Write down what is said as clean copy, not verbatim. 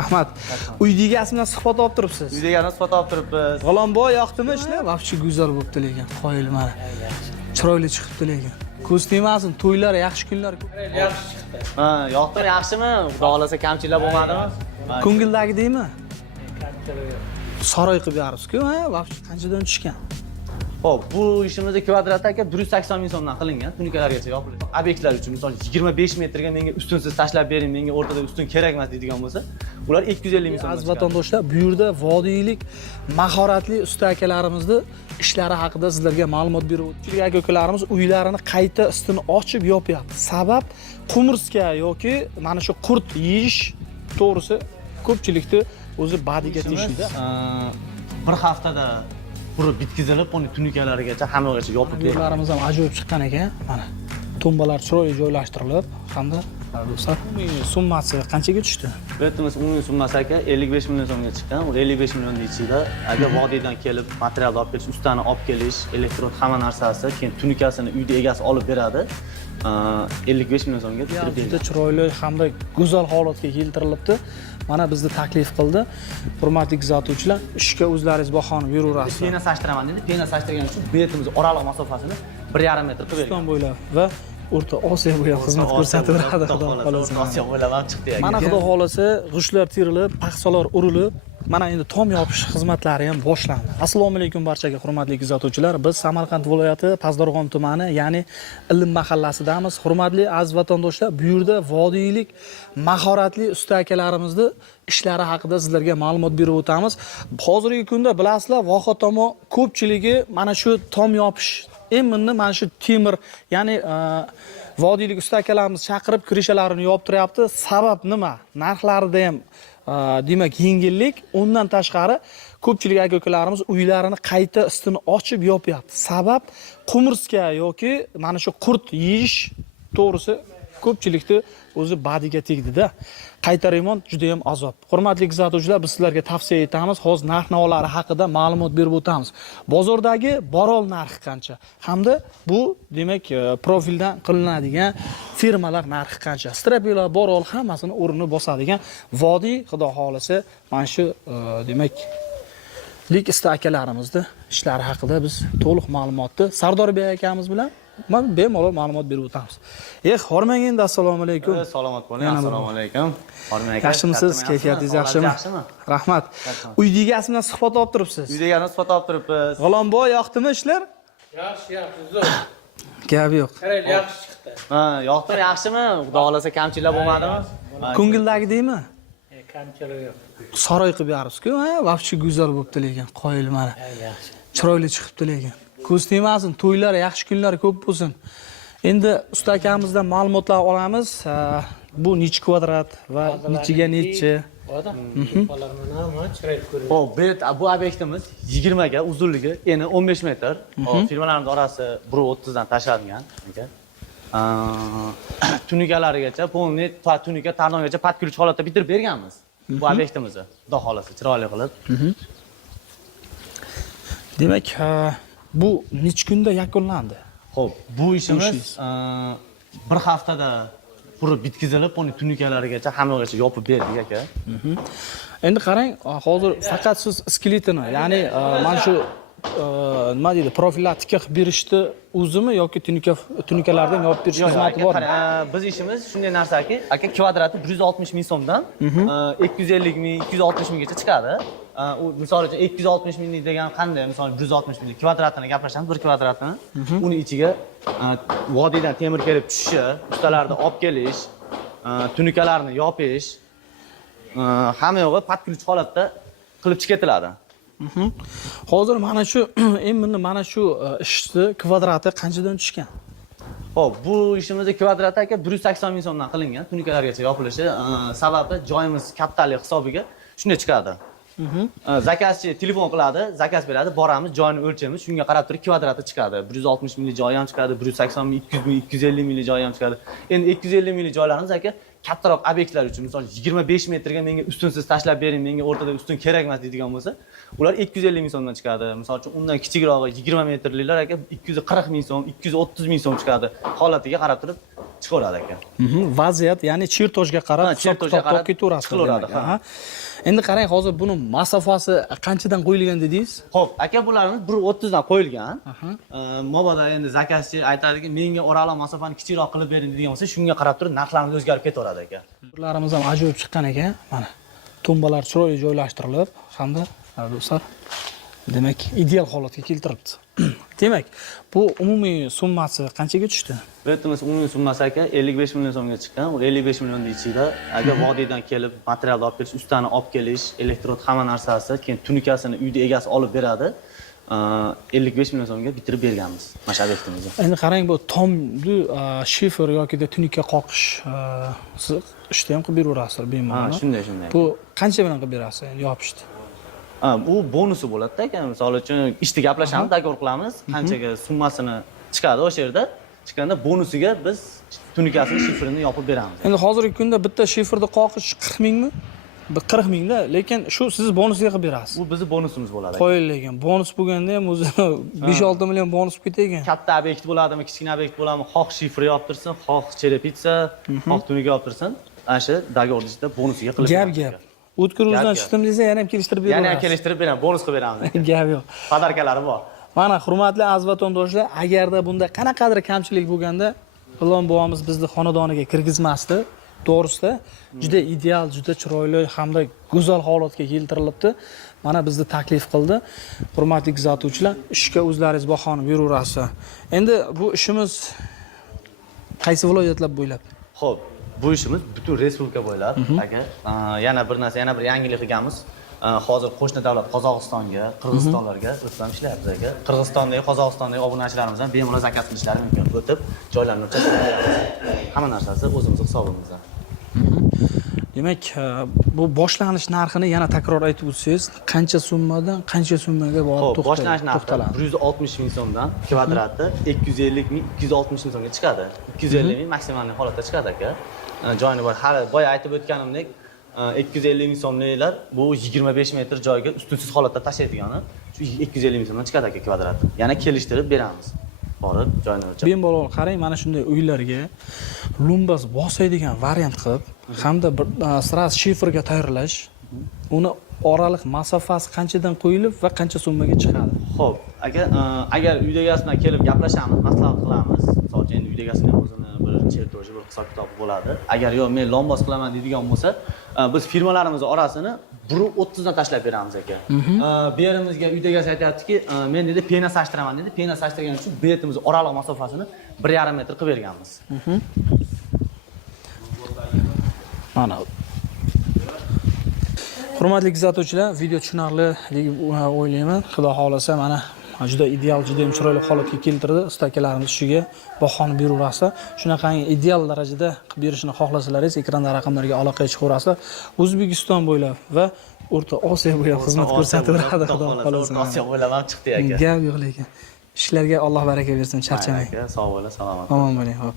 Rahmat. Uy egasi bilan suhbat olib turibsiz. Uyda yana suhbat olib turibmiz. G'alonboy yoqdimi ishlar? Вообще go'zal bo'libdi lekin. Qoyil mana. Chiroyli chiqibdi lekin. Ko'z tegmasin, to'ylar, yaxshi kunlar. Yaxshi chiqdi. Ha, yoqdir, yaxshimi? Xudo xolasa kamchiliklar bo'lmadimi? Ko'ngildagi deymi? Kamchilik yo'q. Saroy qilib beribsiz-ku, ha? Вообще qanchadan tushgan? Xo'p, bu ishimizda kvadrat aka 180 ming so'mdan qilingan, tunikalargacha yopilgan. Obyektlar uchun, misol 25 metrga menga ustunsiz tashlab bering, menga o'rtada ustun kerak emas deydigan bo'lsa, ular 250 ming so'm. Aziz vatandoshlar, bu yerda vodiylik mahoratli usta akalarimizni ishlari haqida sizlarga ma'lumot berib o'tdik. Aka-ukalarimiz uylarini qayta ustini ochib yopyapti. Sabab qumurska yoki mana shu qurt yeyish to'g'risi ko'pchilikni o'zi badiga tegishida. Bir haftada qurib bitkizilib, uni tunikalarigacha hammagacha yopib beradi. Uylarimiz ham ajoyib chiqqan ekan. Mana tumbalar chiroyli joylashtirilib, hamda do'stlar, summasi qanchaga tushdi? Betimiz umumiy summasi aka 55 million so'mga chiqqan. U 55 millionning ichida agar vodiydan kelib materialni olib kelish, ustani olib kelish, elektrod hamma narsasi, keyin tunikasini uyda egasi olib beradi. 55 million so'mga bitirib Juda chiroyli hamda go'zal holatga keltirilibdi. Mana bizni taklif qildi. Hurmatli kuzatuvchilar, ishga o'zlaringiz bahoni beraverasiz. Pena sashtiraman dedi. Pena sashtirgan uchun betimiz oraliq masofasini 1,5 metr qilib O'zbekiston bo'ylab va O'rta Osiyo bo'ylab xizmat ko'rsatiladi, xudo xolasa. Osiyo bo'ylab ham chiqdi. Mana xudo xolasa, g'ishtlar terilib, paxsalar urilib, mana endi tom yopish xizmatlari ham boshlandi. Assalomu alaykum barchaga hurmatli kuzatuvchilar. Biz Samarqand viloyati Pazdarg'om tumani, ya'ni Ilm mahallasidamiz. Hurmatli aziz vatandoshlar, bu yerda vodiylik mahoratli usta akalarimizni ishlari haqida sizlarga ma'lumot berib o'tamiz. Hozirgi kunda bilasizlar, voha tomon ko'pchiligi mana shu tom yopish eminni mana shu temir, ya'ni vodiylik usta akalarimiz chaqirib kirishalarini yoptiryapti. Sabab nima? Narxlarida ham demak yengillik, undan tashqari ko'pchilik aka-ukalarimiz uylarini qayta ustini ochib yopyapti. Sabab qumurska yoki mana shu qurt yeyish to'g'risi ko'pchilikni o'zi badiga tegdi-da. Qayta remont juda ham azob. Hurmatli kuzatuvchilar, biz sizlarga tavsiya etamiz. Hozir narx-navolari haqida ma'lumot berib o'tamiz. Bozordagi borol narxi qancha? Hamda bu demak profildan qilinadigan firmalar narxi qancha? Strapila, borol hammasini o'rnini bosadigan vodiy xudo xolasa mana shu demak lik usta akalarimizni ishlari haqida biz to'liq ma'lumotni Sardorbek akamiz bilan bemalol ma'lumot berib o'tamiz. Hormang endi assalomu alaykum. Salomat bo'ling. Assalomu alaykum. Hormang aka. Yaxshimisiz? Kayfiyatingiz yaxshimi? Yaxshimi? Rahmat. Uy egasi bilan suhbat olib turibsiz. Uyda yana suhbat olib turibmiz. G'alonboy yoqdimi ishlar? Yaxshi, zo'r. Gap yo'q. Qarang, yaxshi chiqdi. Ha, yoqdir, yaxshimi? Xudo xolasa kamchiliklar bo'lmadimi? Ko'ngildagi deymi? Kamchilik yo'q. Saroy qilib beribsiz-ku, ha? Вообще go'zal bo'libdi lekin. Qoyil mana. Yaxshi. Chiroyli chiqibdi lekin. Ko'z tegmasin, to'ylar, yaxshi kunlar ko'p bo'lsin. Endi usta akamizdan ma'lumotlar olamiz. Bu necha kvadrat va nechiga nechi? Xo'p, bu obyektimiz 20 ga, uzunligi eni 15 metr. Firmalarimiz orasi 1.30 dan tashlangan. Tunikalarigacha, polni tunika tarnongacha patkulch holatda bitirib berganmiz. Bu obyektimizni, xudo xolasa chiroyli qilib. Demak, bu necha kunda yakunlandi? Xo'p, bu ishimiz bir haftada qurib bitkizilib, uni tunikalarigacha hammagacha yopib berdik aka. Endi qarang, hozir faqat siz skeletini, ya'ni mana shu nima deydi, profilaktika qilib berishni o'zimi yoki tunikalardan yopib berish xizmati bormi? Biz ishimiz shunday narsaki, aka kvadrati 160 ming so'mdan 250 ming, 260 minggacha chiqadi. U misol uchun 260 ming degan qanday? Misol 160 ming kvadratini gaplashamiz, bir kvadratini. Uni ichiga vodiydan temir kelib tushishi, ustalarni olib kelish, tunikalarni yopish, hamma yo'g'i patkulch holatda qilib chiqariladi. Hozir mana shu endi mana shu ishni kvadrati qanchadan tushgan? Xo'p, bu ishimizda kvadrati aka 180 ming so'mdan qilingan, tunikalargacha yopilishi sababi joyimiz kattalik hisobiga shunday chiqadi. Zakazchi telefon qiladi, zakaz beradi, boramiz, joyini o'lchaymiz, shunga qarab turib kvadrati chiqadi. 160 minglik joyi ham chiqadi, 180 ming, 200 ming, 250 minglik joyi ham chiqadi. Endi 250 minglik joylarimiz aka kattaroq obyektlar uchun, misol 25 metrga menga ustunsiz tashlab bering, menga o'rtada ustun kerak emas deydigan bo'lsa, ular 250 ming so'mdan chiqadi. Misol uchun undan kichikrog'i 20 metrliklar aka 240 ming so'm, 230 ming so'm chiqadi. Holatiga qarab turib chiqaveradi aka. Vaziyat, ya'ni chertojga qarab Ha, hisob chertojga kitob qarab ketaverasiz. chiqilaveradi, demak, ha. aha. Endi qarang, hozir buni masofasi qanchadan qo'yilgan dedingiz? Xo'p, aka bularimiz 1.30 dan qo'yilgan. Mobodo endi zakazchi aytadiki, menga oraliq masofani kichikroq qilib bering degan bo'lsa, shunga qarab turib narxlarimiz o'zgarib ketaveradi aka. Turlarimiz ham ajoyib chiqqan ekan. Mana tumbalar chiroyli joylashtirilib, hamda do'stlar, demak, ideal holatga keltiribdi. Demak, bu umumiy summasi qanchaga tushdi? Biletimiz umumiy summasi aka 55 million so'mga chiqqan. U 55 millionning ichida agar vodiydan kelib materialni olib kelish, ustani olib kelish, elektrod hamma narsasi, keyin tunikasini uyda egasi olib beradi. 55 million so'mga bitirib berganmiz mana shu obyektimizni. Endi qarang, bu tomni shifer yoki tunika qoqish siz ishda ham qilib beraverasiz bemalol. Ha, shunday. Bu qancha bilan qilib berasiz endi yopishdi? Bu bonusi bo'ladi-da, aka. Misol uchun ishda gaplashamiz, dogovor qilamiz, qanchaga summasini chiqadi o'sha yerda. Chiqqanda bonusiga biz tunikasini shiferini yopib beramiz. Endi hozirgi kunda bitta shiferni qoqish 40 mingmi? 40 mingda, lekin shu siz bonusiga qilib berasiz. Bu bizning bonusimiz bo'ladi. Qo'yilgan bonus bo'lganda ham o'zi 5-6 million bonus ketgan. Katta obyekt bo'ladimi, kichkina obyekt bo'ladimi, xoh shifer yoptirsin, xoh cherepitsa, xoh tunika yoptirsin, ana shu dogovorning ichida bonusiga qilib beramiz. Gap. O'tkiruvdan chiqdim desa, yana ham kelishtirib beramiz. Yana ham kelishtirib beramiz, bonus qilib beramiz. Gap yo'q. Podarkalari bor. Mana hurmatli aziz vatandoshlar, agarda bunda qanaqadir kamchilik bo'lganda, Ilon bobomiz bizni xonadoniga kirgizmasdi. To'g'risida juda ideal, juda chiroyli hamda go'zal holatga keltirilibdi. Mana bizni taklif qildi. Hurmatli kuzatuvchilar, ishga o'zlaringiz bahoni beraverasiz. Endi bu ishimiz qaysi viloyatlar bo'ylab? Xo'p, bu ishimiz butun respublika bo'ylab, aka. Yana bir narsa, yana bir yangilik qilganmiz. Hozir qo'shni davlat Qozog'istonga, Qirg'izistonlarga o'tib ishlayapmiz aka. Qirg'izistondagi, Qozog'istondagi obunachilarimiz ham bemalol zakaz qilishlari mumkin. O'tib joylarni o'tkazib hamma narsasi o'zimiz hisobimizdan. Demak, bu boshlanish narxini yana takror aytib o'tsangiz, qancha summadan qancha summaga borib to'xtaladi? Boshlanish narxi 160 ming so'mdan kvadrati 250 ming, 260 ming so'mga chiqadi. 250 ming maksimal holatda chiqadi aka. Joyini bor. Hali boya aytib o'tganimdek 250 ming so'mliklar bu 25 metr joyga ustunsiz holatda tashlaydigani shu 250 ming so'mdan chiqadi aka kvadrati. Yana kelishtirib beramiz. Borib joyini o'lchab. Bemalol qarang, mana shunday uylarga lumbas bosadigan variant qilib, hamda sraz shiferga tayyorlash, uni oraliq masofasi qanchadan qo'yilib va qancha summaga chiqadi? Xo'p, aka, agar uyda egasi bilan kelib gaplashamiz, maslahat qilamiz. Misol uchun endi uyda egasining o'zini bir chertoji, bir hisob kitobi bo'ladi. Agar yo'q, men lombos qilaman deydigan bo'lsa, biz firmalarimiz orasini 1.30 dan tashlab beramiz aka. Bu yerimizga uyda egasi aytayaptiki, men dedi pena sashtiraman dedi. Pena sashtirgan uchun betimiz oraliq masofasini 1.5 metr qilib berganmiz. Mana. Hurmatli kuzatuvchilar, video tushunarli deb o'ylayman. Xudo xolasa, mana juda ideal, juda ham chiroyli holatga keltirdi. Ustakalarimiz shuga bahoni beraverasiz. Shunaqangi ideal darajada qilib berishni xohlasalaringiz, ekranda raqamlarga aloqaga chiqaverasiz. O'zbekiston bo'ylab va O'rta Osiyo bo'ylab xizmat ko'rsataveradi. Xudo xolasa. O'rta Osiyo bo'ylab ham chiqdi aka. Gap yo'q lekin. Ishlarga Alloh baraka bersin, charchamang. Sog' bo'ling, salomat. Omon bo'ling, xo'p.